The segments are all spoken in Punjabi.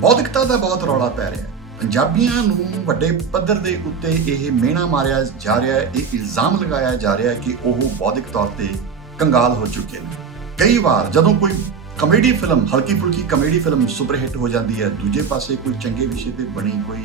ਬੌਧਿਕਤਾ ਦਾ ਬਹੁਤ ਰੌਲਾ ਪੈ ਰਿਹਾ ਹੈ। ਪੰਜਾਬੀਆਂ ਨੂੰ ਵੱਡੇ ਪੱਧਰ ਦੇ ਉੱਤੇ ਇਹ ਮਿਹਣਾ ਮਾਰਿਆ ਜਾ ਰਿਹਾ ਹੈ, ਇਹ ਇਲਜ਼ਾਮ ਲਗਾਇਆ ਜਾ ਰਿਹਾ ਹੈ ਕਿ ਉਹ ਬੌਧਿਕ ਤੌਰ ਤੇ ਕੰਗਾਲ ਹੋ ਚੁੱਕੇ ਨੇ। ਕਈ ਵਾਰ ਜਦੋਂ ਕੋਈ ਕਮੇਡੀ ਫਿਲਮ ਹਲਕੀ ਫੁਲਕੀ ਕਮੇਡੀ ਫਿਲਮ ਸੁਪਰ ਹਿੱਟ ਹੋ ਜਾਂਦੀ ਹੈ, ਦੂਜੇ ਪਾਸੇ ਕੋਈ ਚੰਗੇ ਵਿਸ਼ੇ ਤੇ ਬਣੀ ਕੋਈ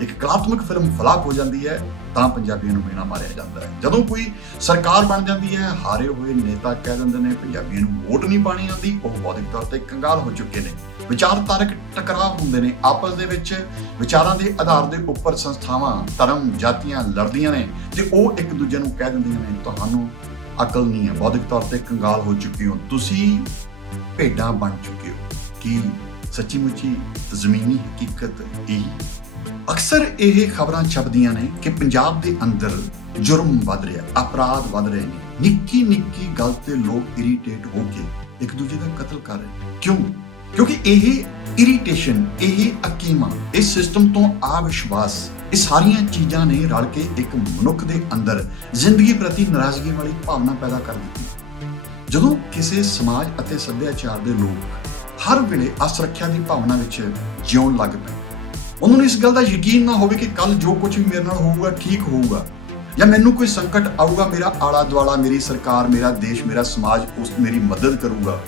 ਇੱਕ ਕਲਾਤਮਕ ਫਿਲਮ ਫਲਾਪ ਹੋ ਜਾਂਦੀ ਹੈ, ਤਾਂ ਪੰਜਾਬੀਆਂ ਨੂੰ ਮਿਹਣਾ ਮਾਰਿਆ ਜਾਂਦਾ ਹੈ। ਜਦੋਂ ਕੋਈ ਸਰਕਾਰ ਬਣ ਜਾਂਦੀ ਹੈ, ਹਾਰੇ ਹੋਏ ਨੇਤਾ ਕਹਿ ਦਿੰਦੇ ਨੇ, ਪੰਜਾਬੀਆਂ ਨੂੰ ਵੋਟ ਨਹੀਂ ਪਾਣੀ ਆਉਂਦੀ, ਉਹ ਬੌਧਿਕ ਤੌਰ ਤੇ ਕੰਗਾਲ ਹੋ ਚੁੱਕੇ ਨੇ। ਵਿਚਾਰਧਾਰਕ ਟਕਰਾਅ ਹੁੰਦੇ ਨੇ। ਆਪਸ ਦੇ ਵਿੱਚ ਵਿਚਾਰਾਂ ਦੇ ਆਧਾਰ ਦੇ ਉੱਪਰ ਸੰਸਥਾਵਾਂ, ਧਰਮ, ਜਾਤੀਆਂ ਲੜਦੀਆਂ ਨੇ ਤੇ ਉਹ ਇੱਕ ਦੂਜੇ ਨੂੰ ਕਹਿ ਦਿੰਦੀਆਂ ਨੇ, ਤੁਹਾਨੂੰ ਅਕਲ ਨਹੀਂ ਹੈ। ਬੌਧਿਕ ਤੌਰ ਤੇ ਕੰਗਾਲ ਹੋ ਚੁੱਕੇ ਹੋ। ਤੁਸੀਂ ਭੇਡਾਂ ਬਣ ਚੁੱਕੇ ਹੋ। ਕੀ ਸੱਚੀ ਮੁੱਚੀ ਜ਼ਮੀਨੀ ਹਕੀਕਤ ਇਹ ਅਕਸਰ ਇਹ ਖਬਰਾਂ ਛਪਦੀਆਂ ਨੇ ਕਿ ਪੰਜਾਬ ਦੇ ਅੰਦਰ ਜੁਰਮ ਵੱਧ ਰਿਹਾ, ਅਪਰਾਧ ਵੱਧ ਰਹੇ ਨੇ। ਨਿੱਕੀ ਨਿੱਕੀ ਗੱਲ ਤੇ ਲੋਕ ਇਰੀਟੇਟ ਹੋ ਕੇ ਇੱਕ ਦੂਜੇ ਦਾ ਕਤਲ ਕਰ ਰਹੇ ਨੇ। ਕਿਉਂ? ਕਿਉਂਕਿ ਇਹ ਇਰੀਟੇਸ਼ਨ ਇਹ ਅਕੀਮਾ ਇਸ ਸਿਸਟਮ ਤੋਂ ਆ ਵਿਸ਼ਵਾਸ ਇਹ ਸਾਰੀਆਂ ਚੀਜ਼ਾਂ ਨੇ ਰਲ ਕੇ ਇੱਕ ਮਨੁੱਖ ਦੇ ਅੰਦਰ ਜ਼ਿੰਦਗੀ ਪ੍ਰਤੀ ਨਾਰਾਜ਼ਗੀ ਵਾਲੀ ਭਾਵਨਾ ਪੈਦਾ ਕਰ ਦਿੱਤੀ। ਜਦੋਂ ਕਿਸੇ ਸਮਾਜ ਅਤੇ ਸੱਭਿਆਚਾਰ ਦੇ ਲੋਕ ਹਰ ਵੇਲੇ ਅਸੁਰੱਖਿਆ ਦੀ ਭਾਵਨਾ ਵਿੱਚ ਜਿਉਣ ਲੱਗ ਪਏ, ਉਹਨਾਂ ਨੂੰ ਇਸ ਗੱਲ ਦਾ ਯਕੀਨ ਨਾ ਹੋਵੇ ਕਿ ਕੱਲ ਜੋ ਕੁਝ ਵੀ ਮੇਰੇ ਨਾਲ ਹੋਊਗਾ, ਠੀਕ ਹੋਊਗਾ ਜਾਂ ਮੈਨੂੰ ਕੋਈ ਸੰਕਟ ਆਊਗਾ, ਮੇਰਾ ਆਲਾ ਦੁਆਲਾ ਮੇਰੀ ਸਰਕਾਰ, ਮੇਰਾ ਦੇਸ਼, ਮੇਰਾ ਸਮਾਜ ਉਸ, ਮੇਰੀ ਮਦਦ ਕਰੂਗਾ।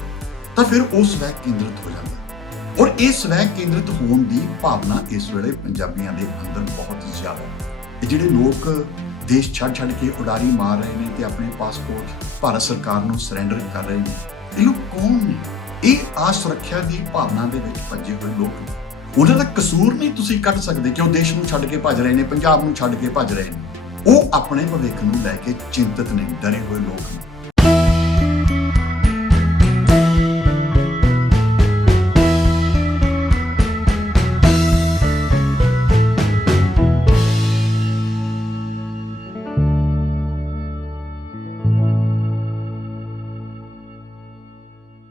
ਤਾਂ ਫਿਰ ਉਹ ਸਵੈ ਕੇਂਦਰਿਤ ਹੋ ਜਾਂਦਾ ਔਰ ਇਹ ਸਵੈ ਕੇਂਦਰਿਤ ਹੋਣ ਦੀ ਭਾਵਨਾ ਇਸ ਵੇਲੇ ਪੰਜਾਬੀਆਂ ਦੇ ਅੰਦਰ ਬਹੁਤ ਜ਼ਿਆਦਾ ਹੈ। ਇਹ ਜਿਹੜੇ ਲੋਕ ਦੇਸ਼ ਛੱਡ ਛੱਡ ਕੇ ਉਡਾਰੀ ਮਾਰ ਰਹੇ ਨੇ ਤੇ ਆਪਣੇ ਪਾਸਪੋਰਟ ਭਾਰਤ ਸਰਕਾਰ ਨੂੰ ਸਰੈਂਡਰ ਕਰ ਰਹੇ ਨੇ, ਇਹ ਲੋਕ ਕੌਣ ਨੇ? ਇਹ ਆ ਸੁਰੱਖਿਆ ਦੀ ਭਾਵਨਾ ਦੇ ਵਿੱਚ ਭੱਜੇ ਹੋਏ ਲੋਕ ਨੇ। ਉਹਨਾਂ ਦਾ ਕਸੂਰ ਨਹੀਂ ਤੁਸੀਂ ਕੱਢ ਸਕਦੇ ਕਿ ਉਹ ਦੇਸ਼ ਨੂੰ ਛੱਡ ਕੇ ਭੱਜ ਰਹੇ ਨੇ, ਪੰਜਾਬ ਨੂੰ ਛੱਡ ਕੇ ਭੱਜ ਰਹੇ ਨੇ। ਉਹ ਆਪਣੇ ਭਵਿੱਖ ਨੂੰ ਲੈ ਕੇ ਚਿੰਤਤ ਨੇ, ਡਰੇ ਹੋਏ ਲੋਕ ਨੇ।